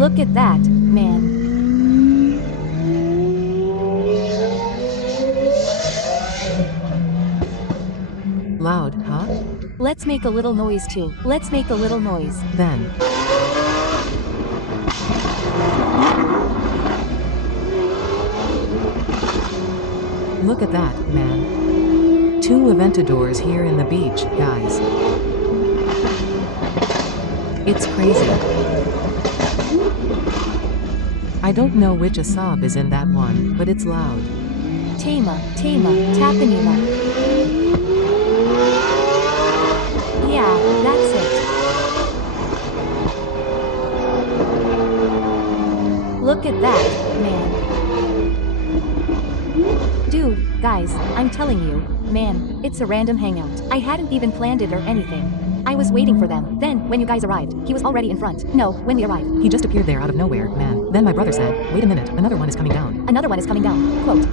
Look at that, man. Loud, huh? Let's make a little noise too. Let's make a little noise. Then. Look at that, man. 2 Aventadores here in the beach, guys. It's crazy. I don't know which Asab is in that one, but it's loud. Tama, Tapanima. Yeah, that's it. Look at that, man. Dude, guys, I'm telling you, man, it's a random hangout. I hadn't even planned it or anything. I was waiting for them. Then, when you guys arrived, he was already in front. No, when we arrived. He just appeared there out of nowhere, man. Then my brother said, wait a minute, another one is coming down. Another one is coming down. Quote.